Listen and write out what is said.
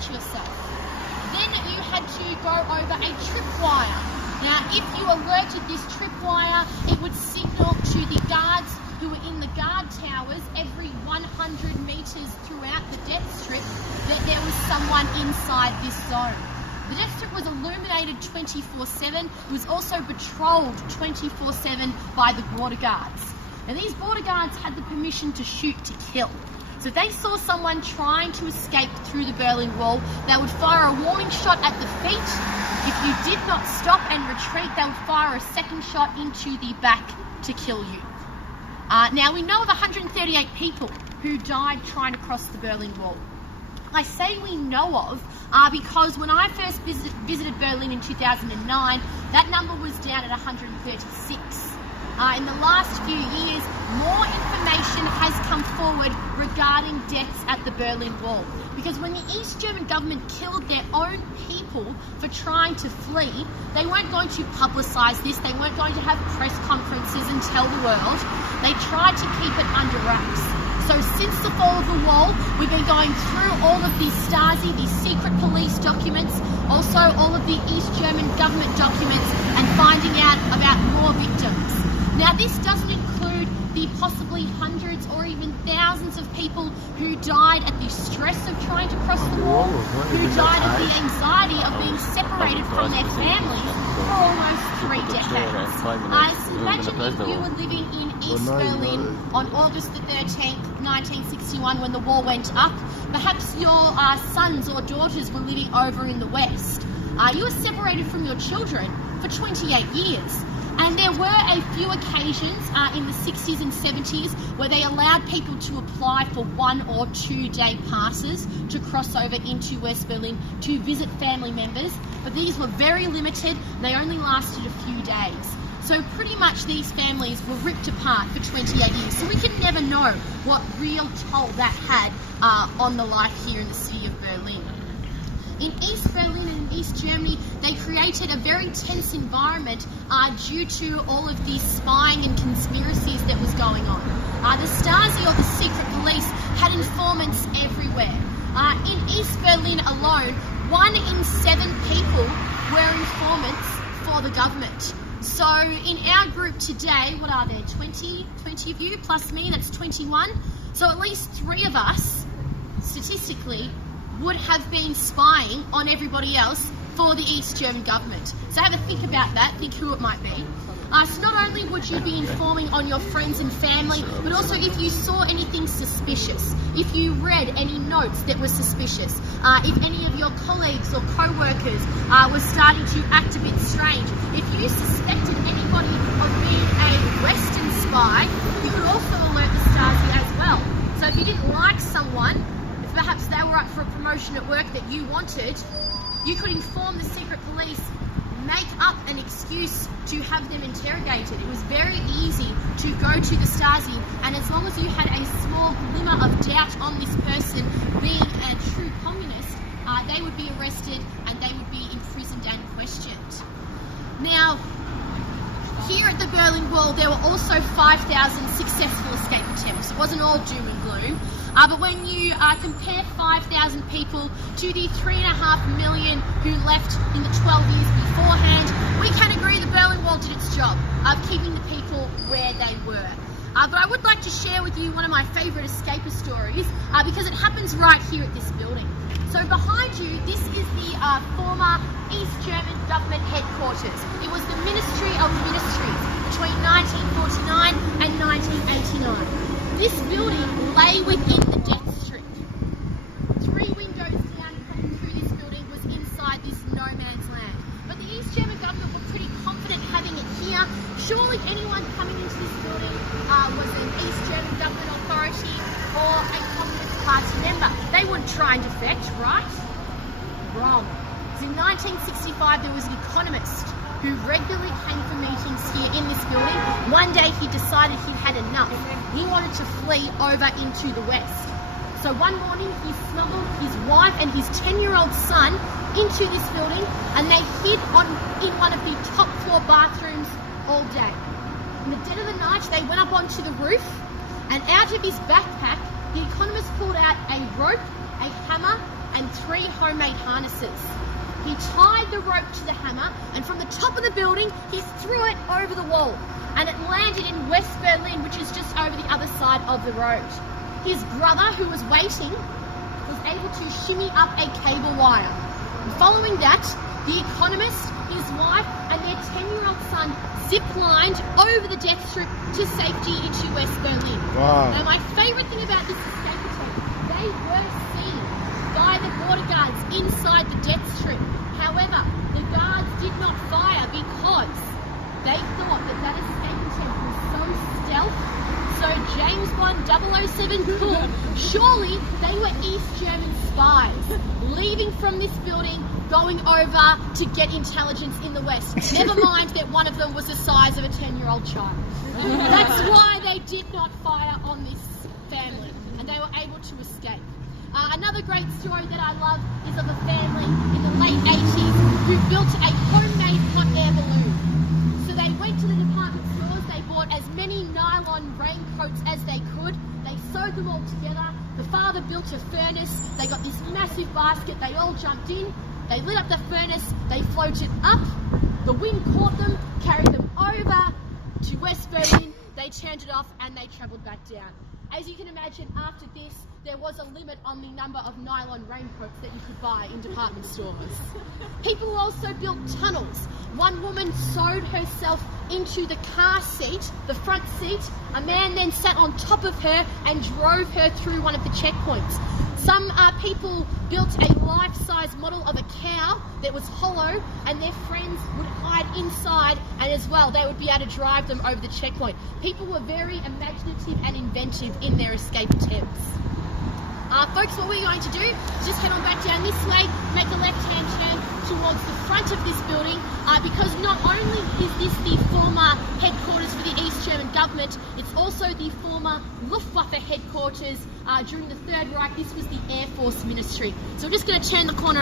shoot yourself. Then you had to go over a tripwire. Now, if you alerted this tripwire, it would signal to the guards who were in the guard towers every 100 metres throughout the death strip that there was someone inside this zone. The death strip was illuminated 24/7. It was also patrolled 24/7 by the border guards. And these border guards had the permission to shoot to kill. So if they saw someone trying to escape through the Berlin Wall, they would fire a warning shot at the feet. If you did not stop and retreat, they would fire a second shot into the back to kill you. Now, we know of 138 people who died trying to cross the Berlin Wall. I say we know of because when I first visited Berlin in 2009, that number was down at 136. In the last few years, more information has come forward regarding deaths at the Berlin Wall. Because when the East German government killed their own people for trying to flee, they weren't going to publicise this, they weren't going to have press conferences and tell the world. They tried to keep it under wraps. So since the fall of the wall, we've been going through all of the Stasi, the secret police documents, also all of the East German government documents, and finding out about more victims. Now, this doesn't include the possibly hundreds or even thousands of people who died at the stress of trying to cross the wall, who died of the anxiety of being separated from their families for almost 3 decades. Imagine if you were living in East Berlin on August the 13th, 1961, when the wall went up. Perhaps your sons or daughters were living over in the West. You were separated from your children for 28 years. And there were a few occasions in the 60s and 70s where they allowed people to apply for 1 or 2 day passes to cross over into West Berlin to visit family members, but these were very limited. They only lasted a few days. So pretty much these families were ripped apart for 28 years. So we can never know what real toll that had on the life here in the city of Berlin. In East Berlin and in East Germany, they created a very tense environment due to all of the spying and conspiracies that was going on. The Stasi, or the secret police, had informants everywhere. In East Berlin alone, 1 in 7 people were informants for the government. So in our group today, what are there, 20 of you plus me, that's 21. So at least 3 of us, statistically, would have been spying on everybody else for the East German government. So have a think about that, think who it might be. So not only would you be informing on your friends and family, but also if you saw anything suspicious, if you read any notes that were suspicious, if any of your colleagues or co-workers were starting to act a bit strange, if you suspected anybody of being a Western spy, you could also alert the Stasi as well. So if you didn't like someone, perhaps they were up for a promotion at work that you wanted, you could inform the secret police, make up an excuse to have them interrogated. It was very easy to go to the Stasi, and as long as you had a small glimmer of doubt on this person being a true communist, they would be arrested and they would be imprisoned and questioned. Now, here at the Berlin Wall, there were also 5,000 successful escape attempts. It wasn't all doom and gloom. But when you compare 5,000 people to the 3.5 million who left in the 12 years beforehand, we can agree the Berlin Wall did its job of keeping the people where they were. But I would like to share with you one of my favourite escapist stories because it happens right here at this building. So behind you, this is the former East German government headquarters. It was the Ministry of Ministries between 1949 and 1989. This building lay within the death strip. 3 windows down coming through this building was inside this no man's land. But the East German government were pretty confident having it here. Surely anyone coming into this building was an East German government authority or a Communist Party member. They wouldn't try and defect, right? Wrong. Because in 1965 there was an economist who regularly came for meetings here in this building. One day he decided he'd had enough. He wanted to flee over into the West. So one morning he smuggled his wife and his 10-year-old son into this building, and they hid in one of the top floor bathrooms all day. In the dead of the night they went up onto the roof, and out of his backpack the economist pulled out a rope, a hammer and 3 homemade harnesses. He tied the rope to the hammer, and from the top of the building, he threw it over the wall, and it landed in West Berlin, which is just over the other side of the road. His brother, who was waiting, was able to shimmy up a cable wire. And following that, the economist, his wife, and their 10-year-old son zip-lined over the death strip to safety into West Berlin. Wow. Now, my favourite thing about this escape attempt, they were seen by the border guards inside the death strip. However, the guards did not fire because they thought that that escape attempt was so stealth, so James Bond 007 cool. Surely they were East German spies leaving from this building, going over to get intelligence in the West. Never mind that one of them was the size of a 10-year-old child. That's why they did not fire on this family, and they were able to escape. Another great story that I love is of a family in the late 80s who built a homemade hot air balloon. So they went to the department stores, they bought as many nylon raincoats as they could, they sewed them all together, the father built a furnace, they got this massive basket, they all jumped in, they lit up the furnace, they floated up, the wind caught them, carried them over to West Berlin, they turned it off and they travelled back down. As you can imagine, after this, there was a limit on the number of nylon raincoats that you could buy in department stores. People also built tunnels. One woman sewed herself into the car seat, the front seat. A man then sat on top of her and drove her through one of the checkpoints. Some people built a life-size model of a cow that was hollow, and their friends would hide inside, and as well they would be able to drive them over the checkpoint. People were very imaginative and inventive in their escape attempts. Folks, what we're going to do is just head on back down this way, make a left-hand turn towards the front of this building, because not only is this the former headquarters for the East German government, it's also the former Luftwaffe headquarters during the Third Reich. This was the Air Force Ministry. So we're just going to turn the corner